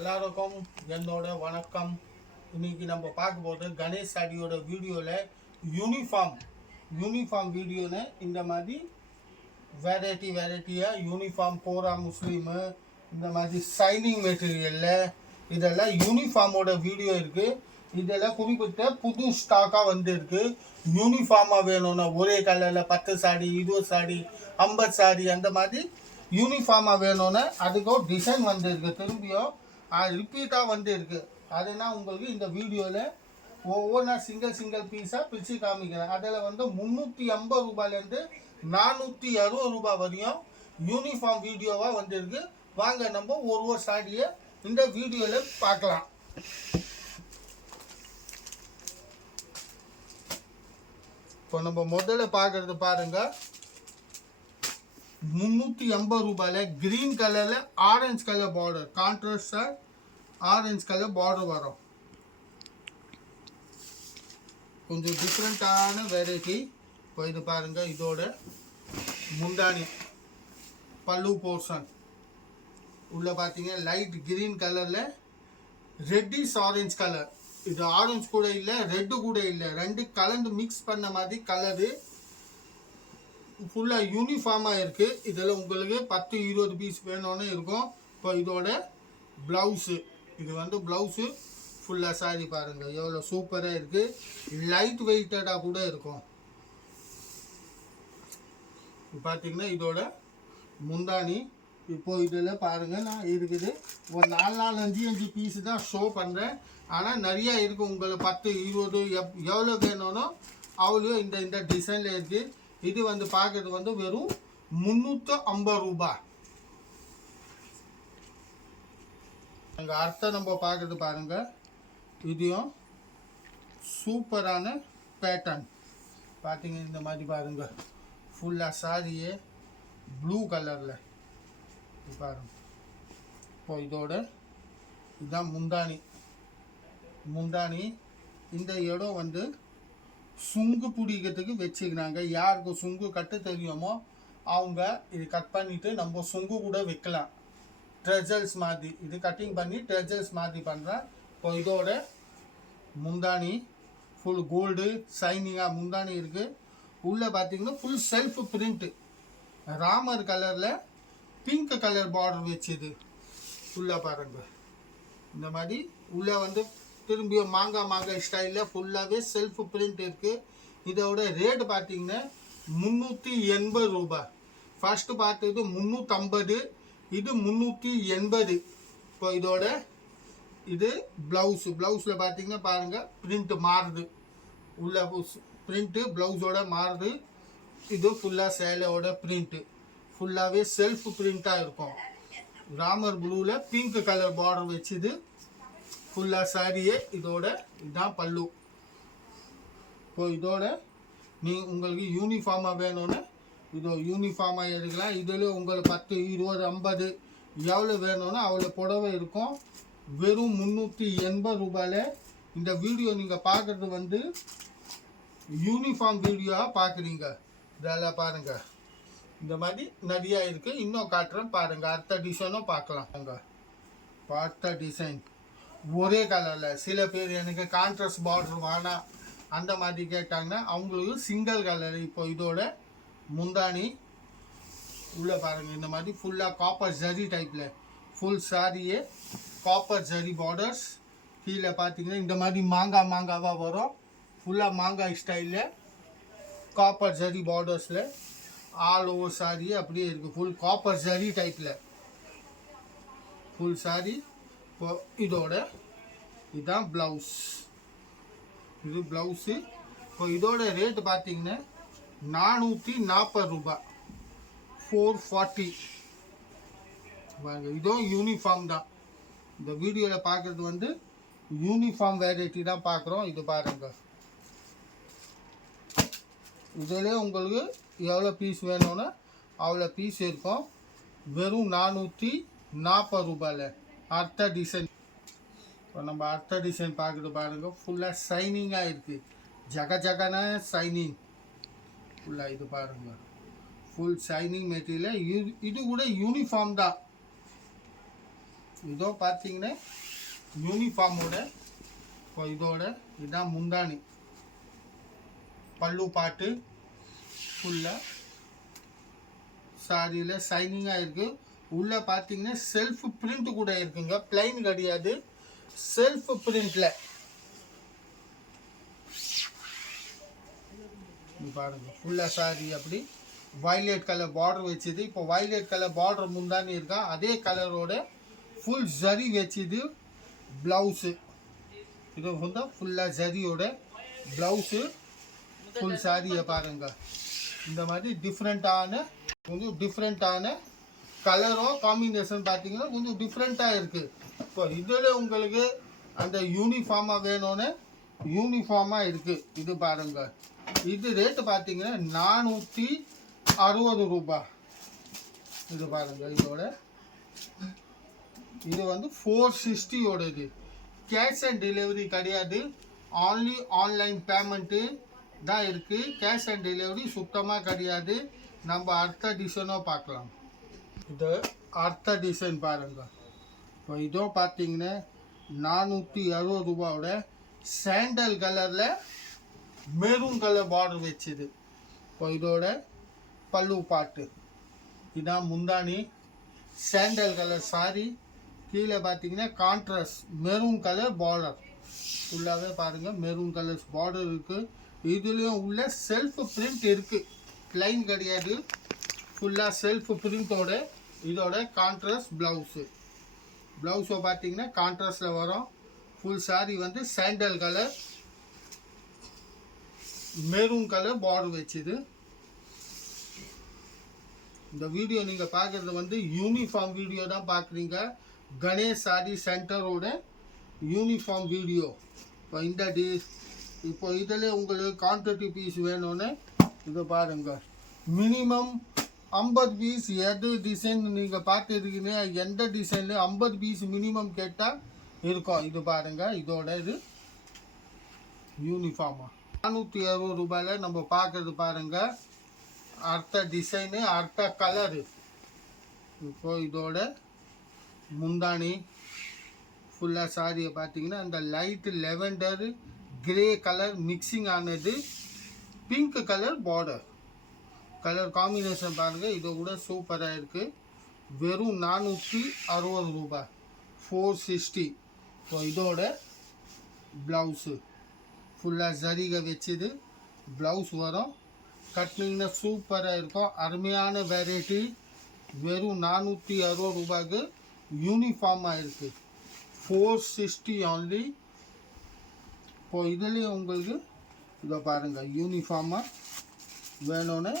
எல்லாருக்கும் என்னோட வணக்கம். இன்னைக்கு நம்ம பார்க்க போது கணேஷ் சாடியோட வீடியோவில் யூனிஃபார்ம் வீடியோன்னு இந்த மாதிரி வெரைட்டியாக யூனிஃபார்ம் போரா முஸ்லீமு இந்த மாதிரி சைனிங் மெட்டீரியலில் இதெல்லாம் யூனிஃபார்மோட வீடியோ இருக்குது. இதெல்லாம் குறிப்பிட்ட புது ஸ்டாக்காக வந்துருக்கு. யூனிஃபார்மாக வேணும்னா ஒரே கலரில் 10 சாடி 20 சாடி 50 சாடி அந்த மாதிரி யூனிஃபார்மாக வேணும்னா அதுக்கும் டிசைன் வந்துருக்கு. திரும்பியும் ரிப்பீட்டாக வந்து இருக்குது. அதுனா உங்களுக்கு இந்த வீடியோவில் ஒவ்வொன்றா சிங்கிள் பீஸாக பிரித்து காமிக்கிறேன். அதில் வந்து 350 ரூபாயிலேருந்து 460 ரூபாய் வரையும் யூனிஃபார்ம் வீடியோவாக வந்துருக்கு. வாங்க நம்ம ஒரு சாடியை இந்த வீடியோவில் பார்க்கலாம். இப்போ நம்ம முதல்ல பார்க்குறது பாருங்கள். 380 ரூபாயில் கிரீன் கலரில் ஆரஞ்சு கலர் பார்டர், கான்ட்ராஸ்டாக ஆரஞ்சு கலர் பார்டர் வரும். கொஞ்சம் டிஃப்ரெண்ட்டான வெரைட்டி. இப்போ இது பாருங்கள், இதோட முந்தானி பல்லு போர்ஷன் உள்ள பார்த்தீங்கன்னா லைட் கிரீன் கலரில் ரெட்டிஷ் ஆரஞ்சு கலர். இது ஆரஞ்சு கூட இல்லை, ரெட்டு கூட இல்லை, ரெண்டு கலந்து மிக்ஸ் பண்ண மாதிரி கலரு. ஃபுல்லாக யூனிஃபார்மாக இருக்குது. இதில் உங்களுக்கு 10-20 பீஸ் வேணும்னு இருக்கும். இப்போ இதோட ப்ளவுஸு, இது வந்து ப்ளவுஸு ஃபுல்லாக சாரி பாருங்கள் எவ்வளோ சூப்பராக இருக்குது. லைட் வெயிட்டடாக கூட இருக்கும். பார்த்தீங்கன்னா இதோட முந்தானி. இப்போது இதில் பாருங்கள், நான் இருக்குது ஒரு 4-5 பீஸு தான் ஷோ பண்ணுறேன். ஆனால் நிறையா இருக்குது. உங்களுக்கு 10-20 எவ்வளோ வேணும்னோ அவ்வளோ இந்த டிசைனில் இருக்குது. இது வந்து பார்க்கறது வந்து வெறும் 350 ரூபாய். அங்கே அர்த்தம் நம்ம பார்க்கறது பாருங்க. இதையும் சூப்பரான பேட்டர்ன் பார்த்தீங்க. இந்த மாதிரி பாருங்க, ஃபுல்லாக சாரியே ப்ளூ கலரில் பாருங்க. இப்போ இதோட இதுதான் முந்தானி. இந்த இடம் வந்து சுங்கு பிடிக்கிறதுக்கு வச்சுக்கிறாங்க. யாருக்கு சுங்கு கட்டு தெரியுமோ அவங்க இது கட் பண்ணிவிட்டு நம்ம சுங்கு கூட வைக்கலாம். ட்ரெஜல்ஸ் மாதிரி இது கட்டிங் பண்ணி ட்ரெஜல்ஸ் மாதிரி பண்ணுறேன். இப்போ இதோட முந்தானி ஃபுல் கோல்டு ஷைனிங்காக முந்தானி இருக்குது. உள்ளே பார்த்தீங்கன்னா ஃபுல் செல்ஃப் பிரிண்ட்டு ராமர் கலரில் பிங்க் கலர் பார்டர் வச்சுது. உள்ளே பாருங்கள் இந்த மாதிரி உள்ளே வந்து திரும்பியும் மாங்காய் ஸ்டைலில் ஃபுல்லாகவே செல்ஃப் பிரிண்ட் இருக்குது. இதோட ரேட்டு பார்த்தீங்கன்னா 380 ரூபாய். ஃபஸ்ட்டு பார்த்தது 350, இது 380. இப்போ இதோட இது ப்ளவுஸில் பார்த்தீங்கன்னா பாருங்கள் பிரிண்ட் மாறுது. உள்ள பிரிண்ட்டு ப்ளவுஸோட மாறுது. இது ஃபுல்லாக சேலையோட பிரிண்ட்டு ஃபுல்லாகவே செல்ஃப் பிரிண்ட்டாக இருக்கும். ராமர் ப்ளூவில் பிங்க் கலர் பார்டர் வச்சுது ஃபுல்லாக சாரியே. இதோட இதுதான் பல்லு. இப்போ இதோட உங்களுக்கு யூனிஃபார்மாக வேணும்னு இதோ யூனிஃபார்மாக எடுக்கலாம். இதில் உங்களுக்கு 10-20 50 எவ்வளோ வேணும்னா அவ்வளோ புடவை இருக்கும். வெறும் 380 ரூபாயில் இந்த வீடியோ நீங்கள் பார்க்குறது வந்து யூனிஃபார்ம் வீடியோவாக பார்க்குறீங்க. இதெல்லாம் பாருங்கள் இந்த மாதிரி நிறையா இருக்குது. இன்னும் காட்டுறேன் பாருங்கள். அடுத்த டிசைனும் பார்க்கலாம். அங்கே அடுத்த டிசைன் ஒரே கலரில். சில பேர் எனக்கு கான்ட்ராஸ்ட் பார்டர் வேணாம் அந்த மாதிரி கேட்டாங்கன்னா அவங்களுக்கு சிங்கிள் கலர். இப்போ இதோட முந்தானி உள்ளே பாருங்கள் இந்த மாதிரி ஃபுல்லாக காப்பர் ஜரி டைப்பில் ஃபுல் சாரியே காப்பர் ஜரி பார்டர்ஸ். கீழே பார்த்தீங்கன்னா இந்த மாதிரி மாங்காவாக வரும். ஃபுல்லாக மாங்காய் ஸ்டைலில் காப்பர் ஜரி பார்டர்ஸில் ஆல் ஓவர் சாரியே அப்படியே இருக்குது. ஃபுல் காப்பர் ஜரி டைப்பில் ஃபுல் சாரி. இப்போ இதோட இதுதான் ப்ளவுஸ், இது ப்ளவுஸு. இப்போ இதோட ரேட்டு பார்த்தீங்கன்னா 440 ரூபாய், 440 வாங்க. இதுவும் யூனிஃபார்ம் தான். இந்த வீடியோவில் பார்க்குறது வந்து யூனிஃபார்ம் வெரைட்டி தான் பார்க்குறோம். இது பாருங்கள். இதில் உங்களுக்கு எவ்வளோ பீஸ் வேணும்னா அவ்வளோ பீஸ் இருக்கும். வெறும் 440 ரூபாயில். அடுத்த டிசைன் இப்போ நம்ம அடுத்த டிசைன் பார்க்குறது பாருங்கள். ஃபுல்லாக ஷைனிங்காக இருக்குது. ஜகன ஷைனிங் ஃபுல்லாக. இது பாருங்கள் ஃபுல் ஷைனிங் மெட்டீரியல். இது கூட யூனிஃபார்ம் தான். இதோ பார்த்தீங்கன்னா யூனிஃபார்மோட இப்போ இதோட இதுதான் முந்தானி, பல்லு பாட்டு ஃபுல்லாக சாரியில் ஷைனிங்காக இருக்குது. உள்ளே பார்த்தீங்கன்னா செல்ஃப் பிரிண்ட் கூட இருக்குங்க, பிளைன் கிடையாது, செல்ஃப் பிரிண்டில் பாருங்க. ஃபுல்லாக சாரி அப்படி வயலட் கலர் பார்டர் வச்சுது. இப்போ வயலட் கலர் பார்டர் முந்தானி இருக்கா, அதே கலரோட ஃபுல் ஜரி வச்சுது ப்ளவுஸு. இது வந்து ஃபுல்லாக ஜரியோட ப்ளவுஸு ஃபுல் சாரியை பாருங்க. இந்த மாதிரி டிஃப்ரெண்ட்டான கலரும் காம்பினேஷன் பார்த்தீங்கன்னா கொஞ்சம் டிஃப்ரெண்ட்டாக இருக்குது. இப்போ இதில் உங்களுக்கு அந்த யூனிஃபார்மாக வேணும்னு யூனிஃபார்மாக இருக்குது. இது பாருங்க, இது ரேட்டு பார்த்தீங்கன்னா 460 ரூபாய். இது பாருங்க, இது வந்து 460 கேஷ் அண்ட் டெலிவரி கிடையாது, ஆன்லி ஆன்லைன் பேமெண்ட்டு தான் இருக்குது. கேஷ் அண்ட் டெலிவரி சுத்தமாக கிடையாது. நம்ம அடுத்த டிசைனோ பார்க்கலாம். இது அடுத்த டிசைன் பாருங்க. இப்போ இதோ பார்த்தீங்கன்னா 460 ரூபாயோட சாண்டல் கலரில் மெரூன் கலர் பார்டர் வச்சுது. இப்போ இதோட பல்லு பாட்டு, இதான் முந்தானி, சாண்டல் கலர் சாரி, கீழே பார்த்தீங்கன்னா கான்ட்ராஸ்ட் மெரூன் கலர் பார்டர் ஃபுல்லாகவே பாருங்கள், மெரூன் கலர்ஸ் பார்டர் இருக்குது. இதுலேயும் உள்ள செல்ஃப் பிரிண்ட் இருக்குது, ப்ளைன் கிடையாது, ஃபுல்லாக செல்ஃப் பிரிண்டோட இதோட கான்ட்ராஸ்ட் ப்ளவுஸை பார்த்தீங்கன்னா கான்ட்ராஸ்டில் வரும். ஃபுல் சாரி வந்து sandal colour maroon colour border வச்சுது. இந்த வீடியோ நீங்கள் பார்க்குறது வந்து யூனிஃபார்ம் வீடியோ தான் பார்க்குறீங்க, கணேஷ் சாரி சென்டரோட யூனிஃபார்ம் வீடியோ. இப்போ இதில் உங்களுக்கு குவான்டிட்டி பீஸ் வேணும்னு இதை பாருங்கள். மினிமம் 50 பீஸ், எது டிசைன் நீங்கள் பார்த்துருக்கீங்க எந்த டிசைனில் 50 பீஸ் மினிமம் கேட்டால் இருக்கும். இது பாருங்கள், இதோட இது யூனிஃபார்மாக 460 ரூபாயில் நம்ம பார்க்குறது பாருங்கள். அடுத்த டிசைனு, அடுத்த கலரு. இப்போ இதோட முந்தானி ஃபுல்லாக சாரியை பார்த்தீங்கன்னா அந்த light lavender grey colour mixing ஆனது, pink colour border, colour combination பாருங்கள். இது கூட சூப்பராக இருக்குது. வெறும் 460 ரூபாய், 460. இப்போ இதோட ப்ளவுஸு ஃபுல்லாக ஜரிகை வச்சுது ப்ளவுஸ் வரும். கட்டினீங்கன்னா சூப்பராக இருக்கும், அருமையான வெரைட்டி. வெறும் 460 ரூபாய்க்கு யூனிஃபார்மாக இருக்குது, 460 only. இப்போ இதுலேயும் உங்களுக்கு இதை பாருங்கள், யூனிஃபார்மாக வேணும்னு.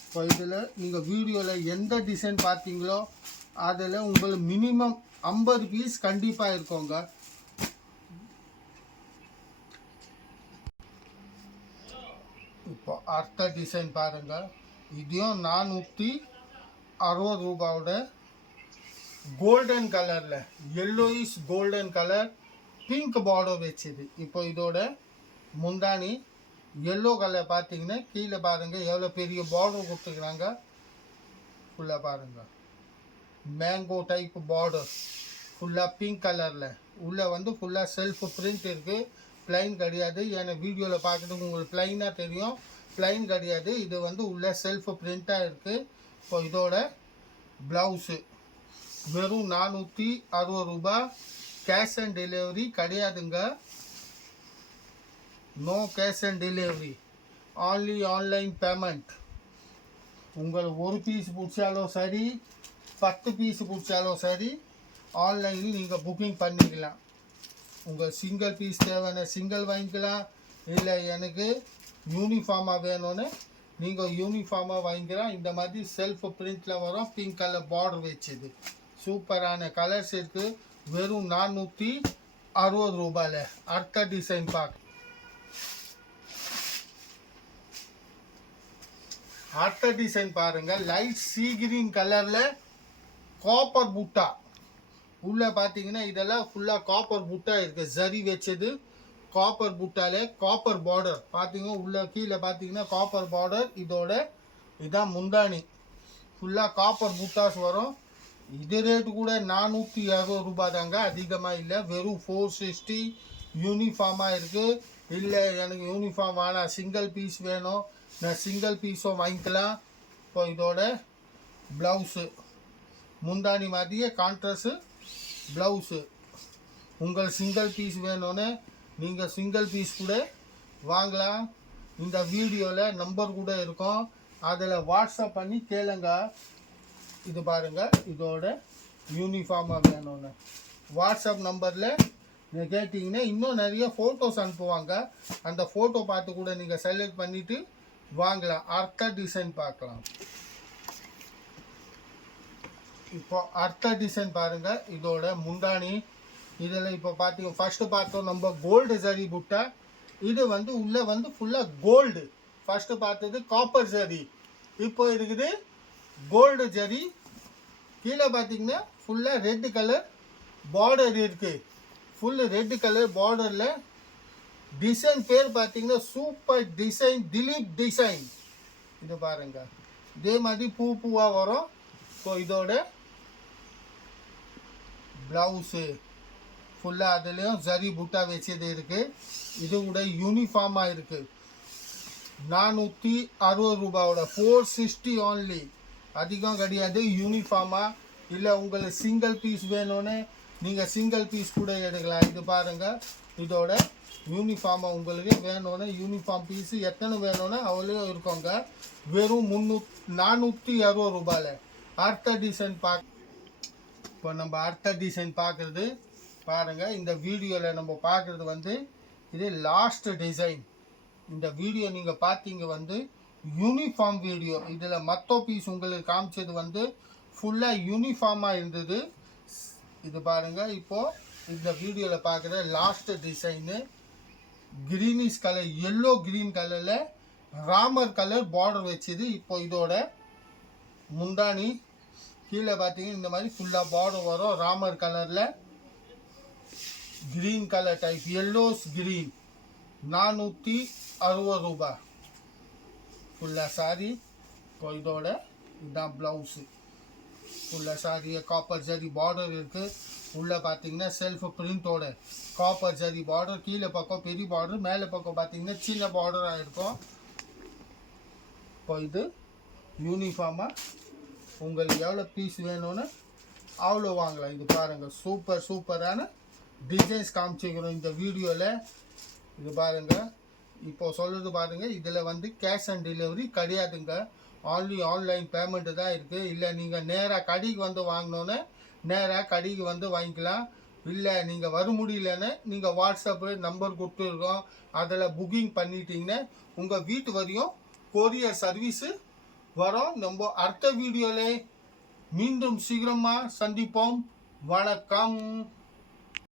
இப்போ இதில் நீங்கள் வீடியோவில் எந்த டிசைன் பார்த்தீங்களோ அதில் உங்களுக்கு மினிமம் 50 பீஸ் கண்டிப்பாக இருக்குங்க. இப்போ அடுத்த டிசைன் பாருங்கள். இதையும் 460 ரூபாயோட கோல்டன் கலரில், yellowish golden colour pink border வச்சுது. இப்போ இதோட முந்தானி எல்லோ கலர் பார்த்தீங்கன்னா கீழே பாருங்கள் எவ்வளோ பெரிய பார்டர் கொடுத்துருக்குறாங்க. ஃபுல்லாக பாருங்கள், மேங்கோ டைப் பார்டர், ஃபுல்லாக பிங்க் கலரில். உள்ளே வந்து ஃபுல்லாக செல்ஃப் பிரிண்ட் இருக்குது, ப்ளைன் கிடையாது. ஏன்னா வீடியோவில் பார்க்குறதுக்கு உங்களுக்கு ப்ளைனாக தெரியும், ப்ளைன் கிடையாது. இது வந்து உள்ள செல்ஃப் பிரிண்ட்டாக இருக்குது. இப்போ இதோட ப்ளவுஸு வெறும் 460 ரூபாய். கேஷ் அண்ட் டெலிவரி கிடையாதுங்க, no cash and delivery, only online payment. உங்களுக்கு ஒரு பீஸ் பிடிச்சாலும் சரி, 10 பீஸ் பிடிச்சாலும் சரி, ஆன்லைனில் நீங்கள் புக்கிங் பண்ணிக்கலாம். உங்கள் சிங்கிள் பீஸ் தேவையான சிங்கிள் வாங்கிக்கலாம், இல்லை எனக்கு யூனிஃபார்மாக வேணும்னு நீங்கள் யூனிஃபார்மாக வாங்கிக்கலாம். இந்த மாதிரி செல்ஃப் பிரிண்டில் வரும், பிங்க் கலர் பார்டர் வச்சுது. சூப்பரான கலர்ஸ் இருக்குது. வெறும் 460 ரூபாயில். அடுத்த டிசைன் பார்க்க, அடுத்த டிசைன் பாருங்கள். லைட் சீ கிரீன் கலரில் காப்பர் புட்டா. உள்ளே பார்த்தீங்கன்னா இதெல்லாம் ஃபுல்லாக காப்பர் புட்டா இருக்குது, ஜரி வச்சது. காப்பர் புட்டாலே காப்பர் பார்டர் பார்த்தீங்கன்னா உள்ள கீழே பார்த்தீங்கன்னா காப்பர் பார்டர். இதோட இதான் முந்தானி, ஃபுல்லாக காப்பர் புட்டாஸ் வரும். இது ரேட்டு கூட 460 ரூபாய் தாங்க, அதிகமாக இல்லை. வெறும் 460 யூனிஃபார்மாக இருக்குது. இல்லை எனக்கு யூனிஃபார்ம் வேணாம், சிங்கிள் பீஸ் வேணும், நான் சிங்கிள் பீஸும் வாங்கிக்கலாம். இப்போ இதோட ப்ளவுஸு முந்தானி மாதிரியே கான்ட்ராஸ்ட்டு ப்ளவுஸு. உங்கள் சிங்கிள் பீஸ் வேணும்னு நீங்கள் சிங்கிள் பீஸ் கூட வாங்கலாம். இந்த வீடியோவில் நம்பர் கூட இருக்கும், அதில் வாட்ஸ்அப் பண்ணி கேளுங்க. இது பாருங்கள், இதோட யூனிஃபார்மாக வேணும்னு வாட்ஸ்அப் நம்பரில் நீங்கள் கேட்டிங்கன்னா இன்னும் நிறைய ஃபோட்டோஸ் அனுப்புவாங்க. அந்த ஃபோட்டோ பார்த்து கூட நீங்கள் செலக்ட் பண்ணிவிட்டு வாங்கலாம். அடுத்த டிசைன் பார்க்கலாம். இப்போ அடுத்த டிசைன் பாருங்கள், இதோட முந்தானி. இதில் இப்போ பார்த்தீங்க, ஃபஸ்ட்டு பார்த்தோம் நம்ம கோல்டு ஜரி புட்டா. இது வந்து உள்ளே வந்து ஃபுல்லாக கோல்டு. ஃபஸ்ட்டு பார்த்தது காப்பர் ஜரி, இப்போ இருக்குது கோல்டு ஜரி. கீழே பார்த்தீங்கன்னா ஃபுல்லாக ரெட் கலர் பார்டர் இருக்குது. ஃபுல்லு ரெட் கலர் பார்டரில் டிசைன் பேர் பார்த்தீங்கன்னா சூப்பர் டிசைன், திலீப் டிசைன். இது பாருங்கள், இதே மாதிரி பூ பூவாக வரும். ஸோ இதோட ப்ளவுஸு ஃபுல்லாக அதுலேயும் ஜரி புட்டா வச்சது இருக்குது. இது கூட யூனிஃபார்மாக இருக்குது. 460 ரூபாவோட 460 ஓன்லி, அதிகம் கிடையாது. யூனிஃபார்மாக இல்லை உங்களுக்கு சிங்கிள் பீஸ் வேணும்னு நீங்கள் சிங்கிள் பீஸ் கூட எடுக்கலாம். இது பாருங்கள், இதோட யூனிஃபார்மாக உங்களுக்கு வேணும்னு யூனிஃபார்ம் பீஸு எத்தனை வேணும்னு அவ்வளோ இருக்கோங்க. வெறும் 460 ரூபாயில். அடுத்த டிசைன் இப்போ நம்ம அடுத்த டிசைன் பார்க்குறது பாருங்கள். இந்த வீடியோவில் நம்ம பார்க்குறது வந்து இது லாஸ்ட் டிசைன். இந்த வீடியோ நீங்கள் பார்த்தீங்க வந்து யூனிஃபார்ம் வீடியோ. இதில் மற்ற பீஸ் உங்களுக்கு காமிச்சது வந்து ஃபுல்லாக யூனிஃபார்மாக இருந்தது. இது பாருங்கள், இப்போது இந்த வீடியோவில் பார்க்குற last design greenish colour, yellow green கலரில் ராமர் கலர் பார்டர் வச்சுது. இப்போ இதோட முந்தானி கீழே பார்த்தீங்கன்னா இந்த மாதிரி ஃபுல்லாக பார்டர் வரும். ராமர் கலரில் க்ரீன் கலர் டைப், எல்லோஸ் க்ரீன். 460 ரூபாய் ஃபுல்லாக சாரி. இப்போ இதோட இதுதான் ப்ளவுஸு. ஃபுல்லாக சாரியை காப்பர் ஜரி பார்டர் இருக்குது. உள்ளே பார்த்தீங்கன்னா செல்ஃப் பிரிண்டோட காப்பர் ஜரி பார்டர். கீழே பக்கம் பெரிய பார்டர், மேலே பக்கம் பார்த்தீங்கன்னா சின்ன பார்டராக இருக்கும். இப்போ இது யூனிஃபார்மாக உங்களுக்கு எவ்வளோ பீஸ் வேணும்னு அவ்வளோ வாங்கலாம். இது பாருங்கள், சூப்பரான டிசைன்ஸ் காமிச்சிக்கிறோம் இந்த வீடியோவில். இது பாருங்கள், இப்போ சொல்கிறது பாருங்கள், இதில் வந்து கேஷ் ஆன் டெலிவரி கிடையாதுங்க. ஆன்லி ஆன்லைன் பேமெண்ட்டு தான் இருக்குது. இல்லை நீங்கள் நேராக கடைக்கு வந்து வாங்கினோன்னே நேராக கடைக்கு வந்து வாங்கிக்கலாம். இல்லை நீங்கள் வர முடியலன்னு நீங்கள் வாட்ஸ்அப்பு நம்பர் கொடுத்துருக்கோம், அதில் புக்கிங் பண்ணிட்டீங்கன்னா உங்கள் வீட்டு வரையும் கொரியர் சர்வீஸு வரும். நம்ம அடுத்த வீடியோவில் மீண்டும் சீக்கிரமாக சந்திப்போம். வணக்கம்.